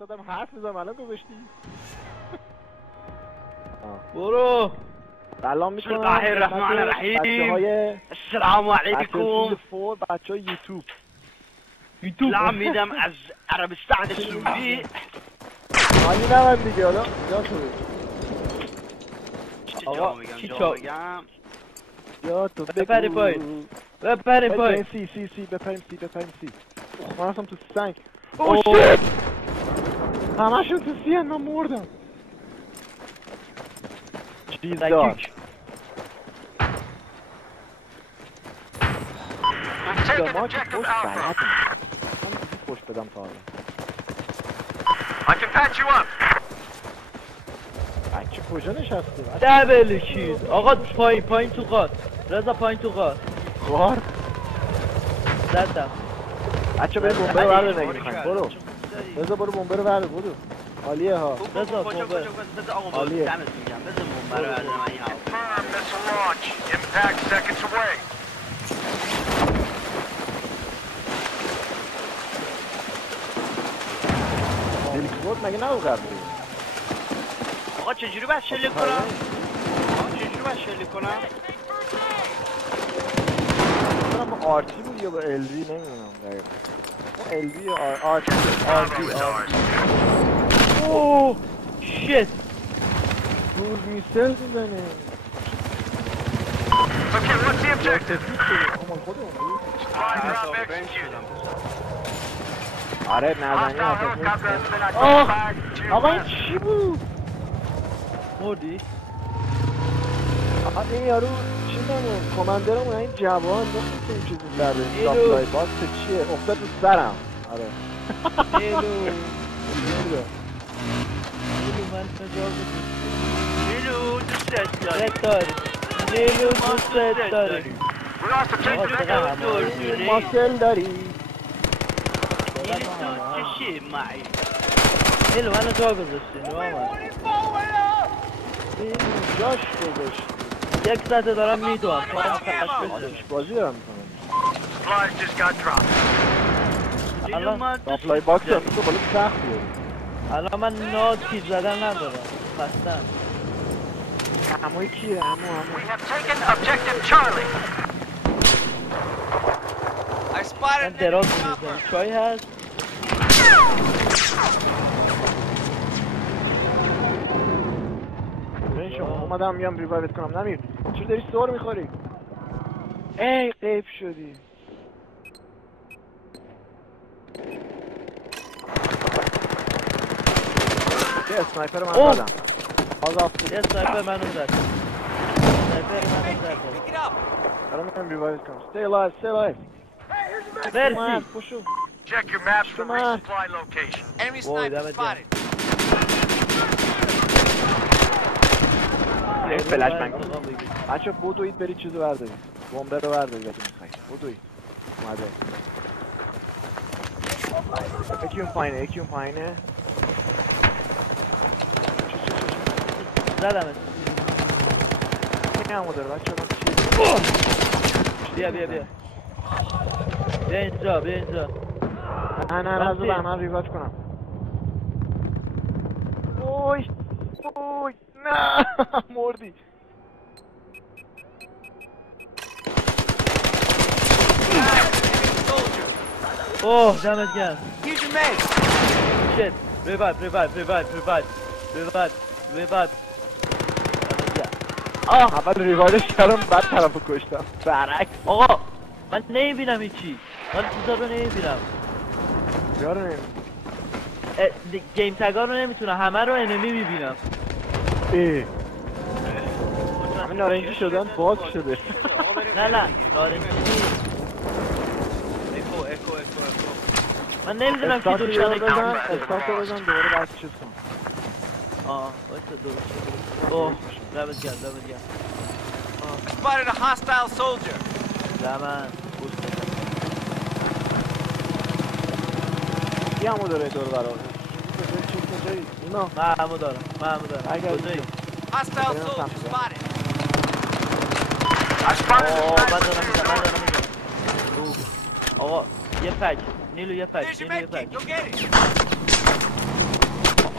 وایسادم حرف میزنم الان گذاشتی. برو. سلام میکنم. بسم الله الرحمن الرحیم. السلام علیکم. بچهای یوتیوب. سلام میدم از عربستان سعودی. مالی نمیم دیگه حالا یا تو آقا چی جا بگم؟ یا تو بپری پایین. بپری پایین. سی بپریم سی. من اصلا تو سنگ. اوه شیت. همشون تو سی من مردم. چیز دار. ما که پشت بلدیم. من دیگه پشت بدم تا حالا. I can patch you up. بچه کجا نشسته؟ دبل کیل. آقا پایین تو غار. رضا پایین تو غار. غار؟ زدم. بچه بریم بمبه رو برده نگه میخوایم. برو. رضا برو بمبه رو برده برو. عالیه ها. رضا بمبه. عالیه. دمت میگم. بذار بمبه رو برده من این هوا. Confirm missile launch. Impact seconds away. هلیکوپتر مگه نبود قبلی؟ آقا چجوری باید شلیک کنم؟ با آرتی بود یا با الوی نمیدونم دقیقا. با الوی یا آرتی. اوه شیت. دور میسل میزنه. Okay, what's the objective? آره نزنی Hostile helicopter has been آه identified. To your آقا این left. چی بود؟ مردی؟ آقا این یارو چی نمون؟ کماندرمون این جوان نخون که این چیزی برده این ساپلای باکس چیه؟ افتاد تو سرم آره نیلو نیلو من نجات نیلو دوست داری. نیلو دوست داری. We lost objective. ماسل داری چشی معی. نیلو منو جا گذاشتی نوامد. این جاش گذاشت یک ساعته دارم میدوام. آتش بازی دارم میکنم Supplies just got dropped. الان ساپلای باکس هم تو بالا سختیه الان من ناتی زدن ندارم. خستم. هموی کیه؟ همو We have taken objective Charlie. I spotted من دراز میزنم. چای هست؟ ببین شما اومدم میام ریوایوت کنم نمیر چرا داری سور میخوری؟ ای غیب شدی یه اسنایپر من دادم آزاد یه سنایپر منو زد. سنایپر منو زد. برای من ریوایوت کنم stay alive stay alive مرسی. پشو Check your maps for Come on. resupply location. Enemy وای sniper دمت spotted. این فلش بنگ بچه بودوید برید چیزو بردارید بمبه رو بردارید اگه میخواید بودوید اومده یکی اون پایینه زدمت. این همو داره بچه بیا بیا اینجا. نه زدم من ریوایو کنم اوی نه مردی اوه دمت گرم. Use your mace. شت. ریوایو. اول ریوایوش کردم بعد طرفو کشتم برعکس آقا من نمیبینم هیچی. من چیزا رو نمیبینم. یارو نمیدونم گیم تگا رو نمیتونم. همه رو انمی میبینم. همین نارنجی شدن باز شده نه نارنجی نیست. اکو من نمیدونم کی استارت دو چانه بزن دوباره بعد چیز کن وایسا درست. اوه دمت گرم. I spotted a hostile soldier. زمان کی همو داره دور برای چیز کجایی؟ اینا من همو دارم. اگر کجایی؟ Hostile Put it on soldier top of that. spotted. I spotted a من sniper. دارم میزنم. آقا یه پک. نیلو یه پک. Here's your med kit. Go get it.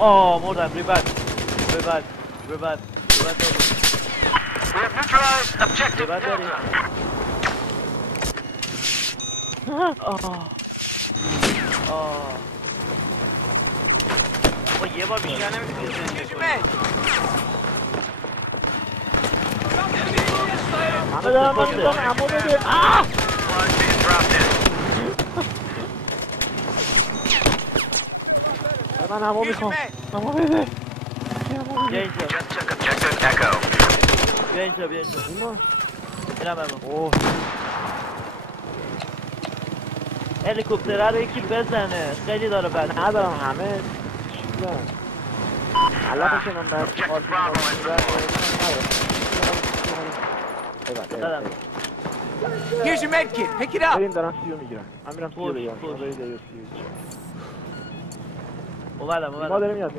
مردم. ریبت We have neutralized objective ریبت داری. یه بار بیشتر نمیتونی زنده کنی. همه دارم من میدونم امو بده. من امو میخوام. امو بده. بیا اینجا ایمان. اینم امو. اوه. هلیکوپتره رو یکی بزنه. خیلی داره بد. ندارم همه چیزن. علفش من باید کارتی دادم. Here's your med kit. Pick it up. بریم دارم سیو میگیرم. من میرم سیو بگیرم. پوش. برید سیو هیچ. اومدم ما داره میاد.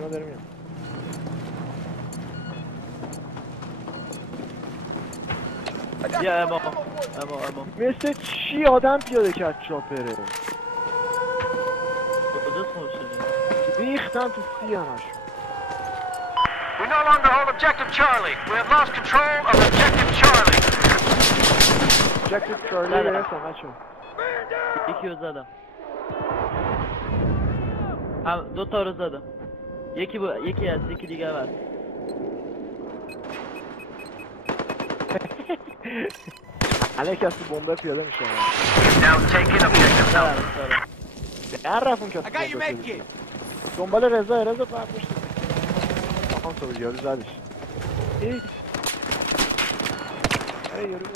بیا امو. مثل چی آدم پیاده کرد چاپره. کجاست موشنی؟ ریختم تو سی همش. We no longer hold objective Charlie. We have lost control of objective Charlie. objective Charlie گرفتم بچه. یکی رو زدم. دو تا رو زدم. یکی هست، یکی دیگه هم هست. الان یکی از تو بمبر پیاده میشه. Now taking objective زدم Delta. سارا. در رفت اون کسی I got your med kit. دنبال رضا باید پشت. آن تو یارو زدش. یارو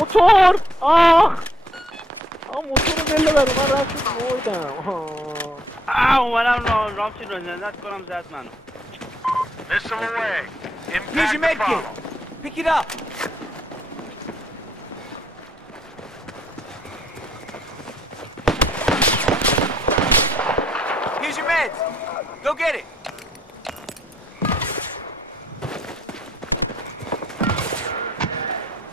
موتور! موتور بله بر من رفت مردم. اومدم رامچین رو نزد کنم زد منو. Missile away. Here's your med Impact kit. follow. Pick it up. Here's your meds. Go get it.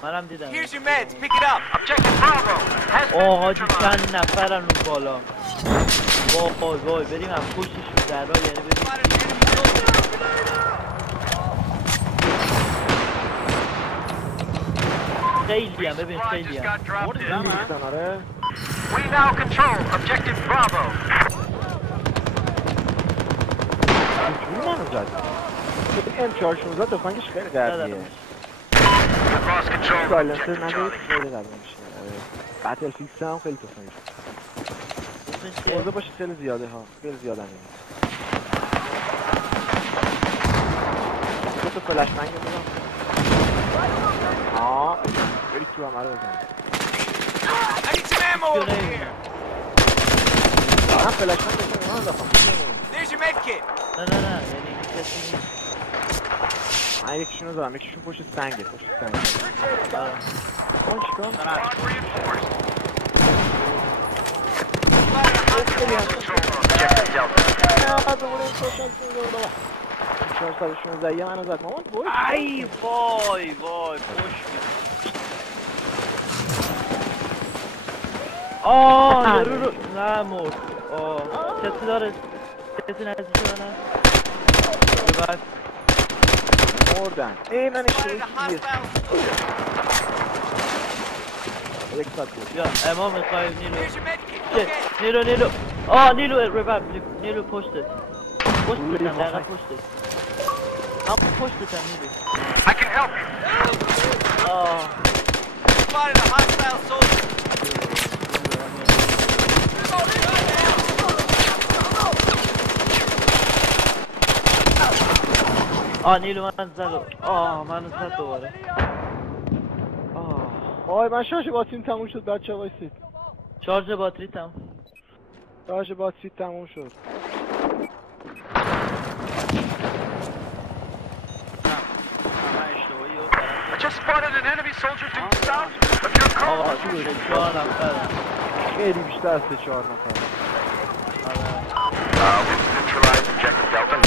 منم دیدم. Here's your meds. Pick it up. Objective Bravo has been حاجی neutralized. چند نفرن اون بالا. وای بریم هم پشتشون درها یعنی ببین. خیلی هم ببین Squad خیلی just هم. got dropped in. ریختن آره. We now control objective Bravo. چجوری منو زد؟ M416 تفنگش خیلی قویه. We've lost control of سایلنسر objective ندارید Charlie. خیلی قوی میشه. بتل فیکس هم خیلی تفنگش. خورده باشه خیلی زیاده ها. خیلی زیاده میگه. دو تا فلش بنگ میدم. بری تو هم رو بزنم. I need some ammo over here. من فلش بنگ بزنم. من دفعه. There's your med kit. نه یعنی کسی نیست. من یکیشونو زدم. یکیشون پشت سنگه. اون چیکار؟ Squad reinforced. خیلی هم Control of objective Delta. دوباره این توشن بابا 416 یه منو زد مامان وای ای وای پشت یارو رو نمرد. کسی داره کسی نزدیک من بعد مردن من اشتباهی یک ساعت بود یا امام میخوای نیلو Here's your med kit. Go get it. نیلو ریوایو نیلو پشتت دقیقا پشتت پشتت نیلو I can help you. Spotted a hostile soldier. نیلو من زد من زد دوباره آی من شارژ باتریم تموم شد بچه وایسید شارژ باتری تموم شارژ باتری تموم شد I just spotted an enemy soldier due south of your car. چهار نفر خیلی بیشتر از 4 نفر We've neutralized objective Delta.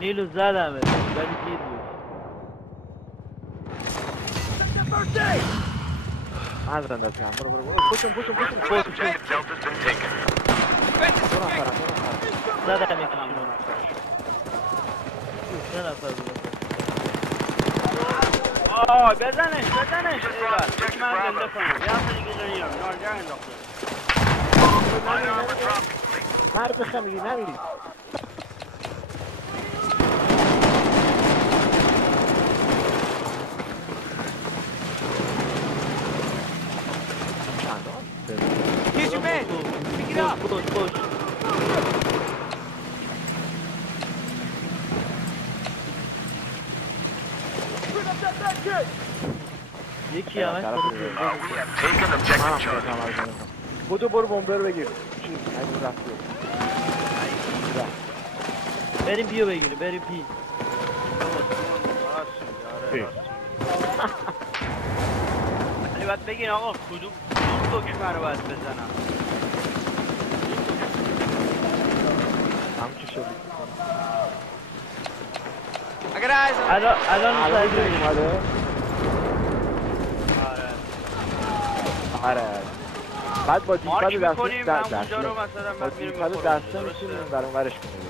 نیلو زدمه ولی دیر بود نزن دست هم برو پشون دو نفرم زدم یکیشون سه نفر بود آه بزنش ایوال چک من زنده کنم یه هفته دیگه دنیا نارجه انداخته مرد خمیری نمیری Here's your man. Pick it up. پشت یکی همش بودو برو بمبر بگیر چی؟ همین رفتی بریم پیو بگیریم بریم پی ولی باید بگین آقا کدوم دکمه رو باید بزنم هم چی شدی؟ I got eyes on. الان الان اومده؟ آره بعد با مارک دیپاد میکنیم دسته همونجا رو مثلا با بعد میریم دیپاد دسته میشونیم در اون ورش کنیم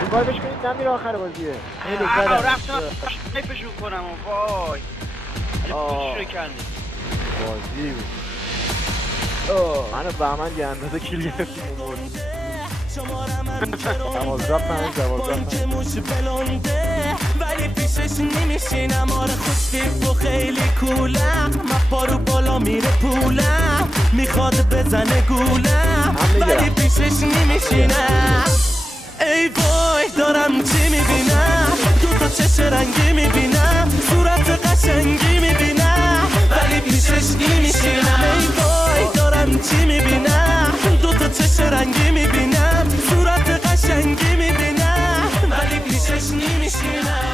دیپاد بش کنید نمیره آخر بازیه رفتم حیفشون کنم وای پوش رو کندیم بازی بود منو بهمن یه اندازه کیل گرفتیم اون ولی پیشش نمیشینم آره خوشتیپ و خیلی کولم مپا رو بالا میره پولم میخواد بزنه گولم ولی پیشش نمیشینم ای وای دارم چی میبینم دو تا چش رنگی میبینم صورت قشنگی میبینم ولی پیشش نمیشینم ای وای دارم چی میبینم دو تا چش رنگی میبینم صورت قشنگی میبینم ولی پیشش نمیشینم